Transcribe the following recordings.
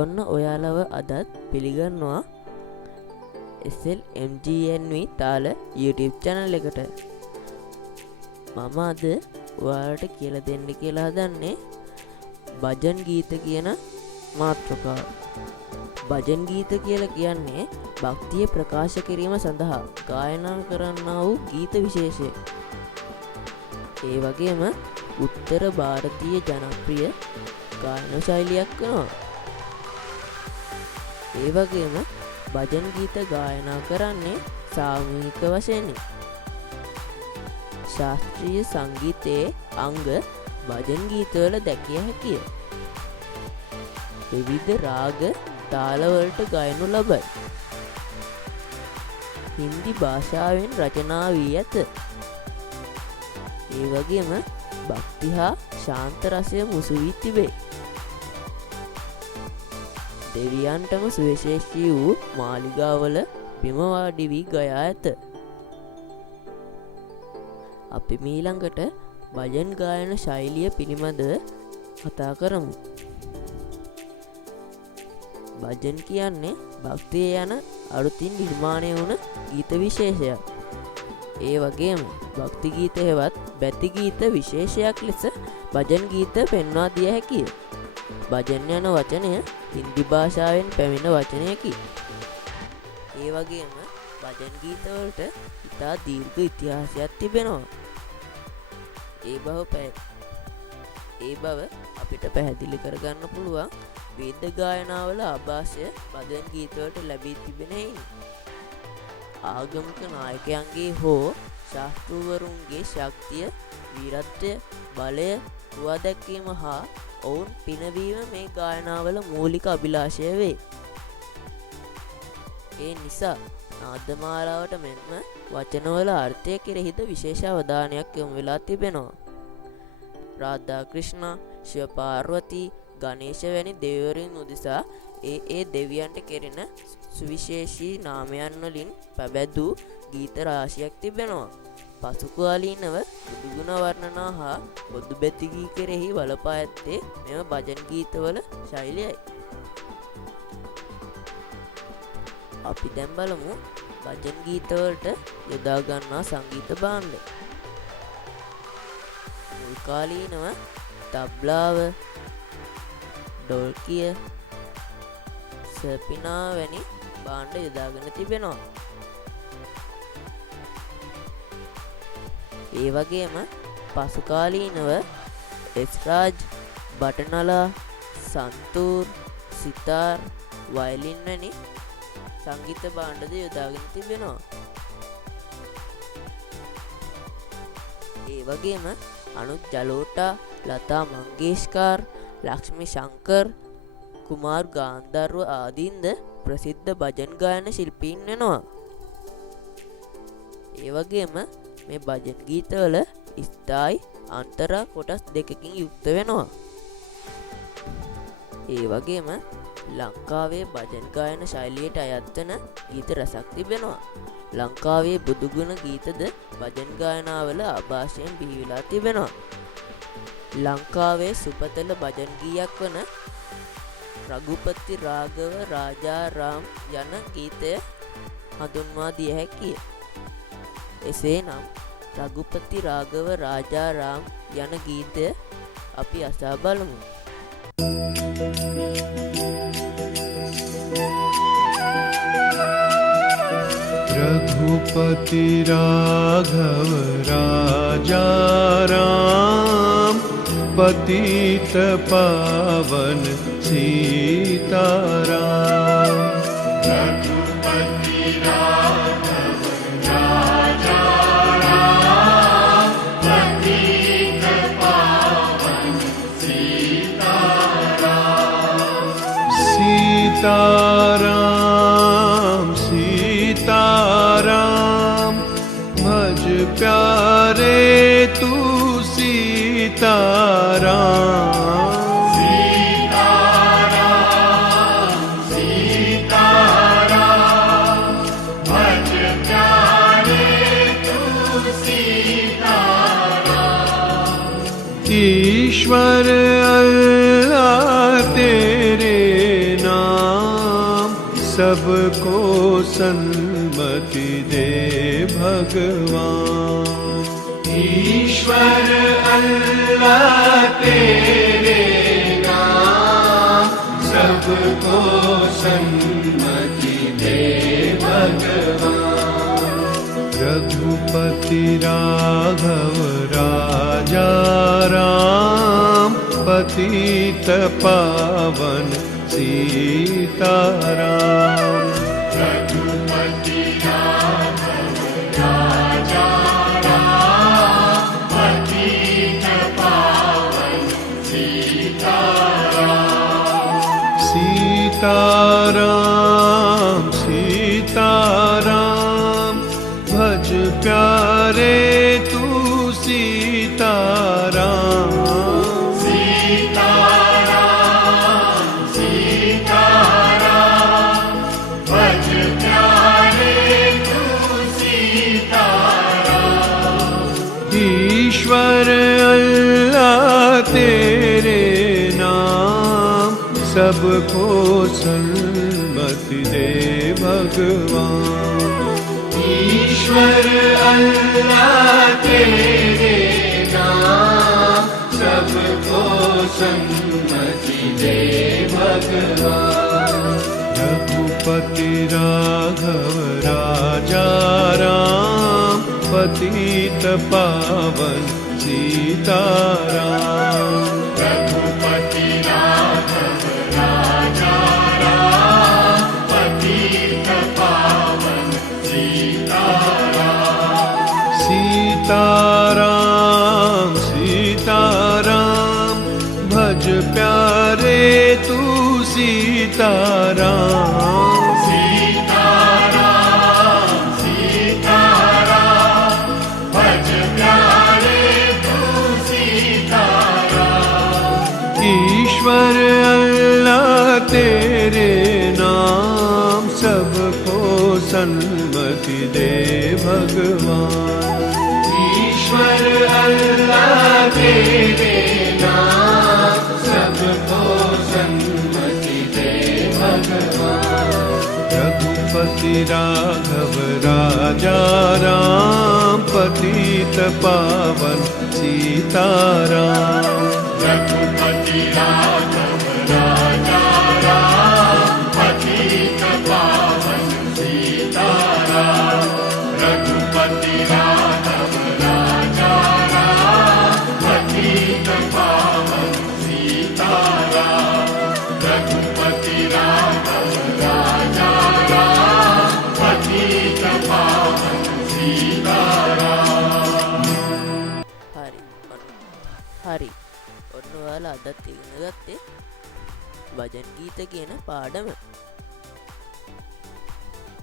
ඔන්න ඔයාලව අදත් පිළිගන්නවා SLMGNV තාල YouTube channel එකට. මම අද ඔයාලට කියලා දෙන්න කියලා හදන්නේ භජන් ගීත කියන මාතෘකාව. භජන් ගීත කියලා කියන්නේ භක්තිය ප්‍රකාශ කිරීම සඳහා ගායනා කරන්නා වූ ගීත විශේෂය. ඒ වගේම උත්තර ಭಾರತೀಯ ජනප්‍රිය ගායන ශෛලියක් වෙනවා. ඒ වගේම භජන් ගීත ගායනා කරන්නේ සාමූහික වශයෙන්. ශාස්ත්‍රීය සංගීතයේ අංග භජන් ගීතවල දැකිය හැකිය. විවිධ රාග තාලවලට ගයනු ලබයි. හින්දි භාෂාවෙන් රචනා වී ඇත. ඒ වගේම භක්ති හා ශාන්ත රසය මුසු වී තිබේ. දෙවියන්ටම සුවිශේෂී වූ මාලිගාවල බිම වාඩි වී ගයා ඇත. අපි මීළඟට භජන් ගායන ශෛලිය පිළිබඳව කතා කරමු. භජන් කියන්නේ භක්තිය යන අරුතින් නිර්මාණය වුණ ගීත විශේෂයක්. ඒ වගේම භක්ති ගීත හෙවත් බැති ගීත විශේෂයක් ලෙස භජන් ගීත පෙන්වා දිය හැකිය. භජන් යන වචනය හින්දි භාෂාවෙන් පැමිණ වචනයකි. ඒ වගේම භජන් ගීතවලට ඉතා දීර්ඝ ඉතිහාසයක් තිබෙනවා. ඒ බව අපිට පැහැදිලි කරගන්න පුළුවන් වේද ගායනාවල ආభాෂය භජන් ගීතවලට ලැබී තිබෙන හේයින්. ආගමික නායකයන්ගේ හෝ ශාස්ත්‍රූවරුන්ගේ ශක්තිය, වීරත්වය, බලය තුවා දැක්වීම හා ඔවුන් පිනවීම මේ ගායනාවල මූලික අභිලාෂය වේ. ඒ නිසා නාදමාලාවට මෙන්ම වචනවල අර්ථය කෙරෙහිද විශේෂ අවධානයක් යොමු වෙලා තිබෙනවා. රාධා ක්‍රිෂ්ණ, ශිව පාර්වතී, ගණේශ වැනි දෙවිවරුන් උදෙසා ඒ දෙවියන්ට කෙරෙන සුවිශේෂී නාමයන් වලින් පැබැදූ ගීත රාශියක් තිබෙනවා. පසුකාලීනව බුදුගුණ වර්ණනා හා බොදු බැති ගී කෙරෙහි බලපා ඇත්තේ මෙම භජන් ගීතවල ශෛලියයි. අපි දැන් බලමු භජන් ගීතවලට යොදා ගන්නා සංගීත භාණ්ඩ. මුල් කාලීනව තබ්ලාව, ඩොල්කිය, සර්පිනා වැනි භාණ්ඩ යොදාගෙන තිබෙනවා. ඒ වගේම පසුකාලීනව එස්රාජ්, බටනලා, සන්තූර්, සිතාර්, වයලින් වැනි සංගීත භාණ්ඩද යොදාගෙන තිබෙනවා. ඒ වගේම අනුත් ජලෝටා, ලතා මංගේෂ්කර්, ලක්ෂ්මී ශංකර්, කුමාර් ගාන්ධර්ව ආදීන්ද ප්‍රසිද්ධ භජන් ගායන ශිල්පීන් වෙනවා. ඒ වගේම මේ භජන් ගීතවල ස්ථායි අන්තරා කොටස් දෙකකින් යුක්ත වෙනවා. ඒ වගේම ලංකාවේ භජන් ගායන ශෛලියට අයත් වන ගීත රසක් තිබෙනවා. ලංකාවේ බුදුගුණ ගීතද භජන් ගායනාවල ආభాෂයෙන් බිහිවෙලා තිබෙනවා. ලංකාවේ සුපතල භජන් ගීයක් වන රඝුපති රාඝව රාජාරාම් යන ගීතය හඳුන්වා දිය හැකිය. එසේනම් රඝුපති රාඝව රාජාරාම් යන ගීතය අපි අසා බලමු. रघुपति राघव राजाराम पतित पावन सीताराम। रघुपति राघव राजाराम पतित पावन सीताराम। सीताराम सीताराम भज प्यारे तू सीताराम। सीताराम सीताराम भज प्यारे तू सीताराम। ईश्वर अल्लाह तेरे नाम सबको सन्मति दे भगवान। ईश्वर अल्लाह तेरे नाम सबको सन्मति दे भगवान। रघुपति राघव राजा राम पतित पावन सीताराम। रघुपति राघव राजा राम पतित पावन सीताराम। सीताराम सीताराम भज प्यारे तू सीताराम। ईश्वर अल्लाह तेरे नाम सबको सन्मति दे भगवान। ईश्वर अल्लाह तेरे नाम सबको सन्मति दे भगवान। रघुपति राघव राजा राम पतित पावन सीताराम। रघुपति राघव राजा राम पतित पावन सीताराम। सीताराम सीताराम भज प्यारे तू सीताराम। ईश्वर अल्लाह तेरे नाम सबको सन्मति दे भगवान। ईश्वर अल्लाह तेरे नाम सबको सन्मति दे भगवान। रघुपति राघव राजा राम पतित पावन सीताराम। रघुपति राघव राजा राम पतित पावन सीताराम। रघुपति राघव राजा राम पतित पावन सीताराम। रघुपति राघव राजा राम पतित पावन सीताराम। හරි ඔන්න ඔයාලා අදත් ඉගෙන ගත්තේ වචන ගීත කියන පාඩම.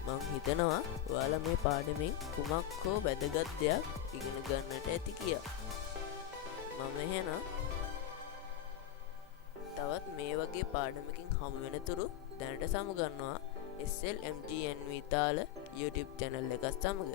මං හිතනවා ඔයාලා මේ පාඩමෙන් කුමක් හෝ වැදගත් දෙයක් ඉගෙන ගන්නට ඇති කියලා. මම එහෙනම් තවත් මේ වගේ පාඩමකින් හමු වෙනතුරු දැනට සමුගන්නවා SLMGNV තාල YouTube channel එකත් සමග.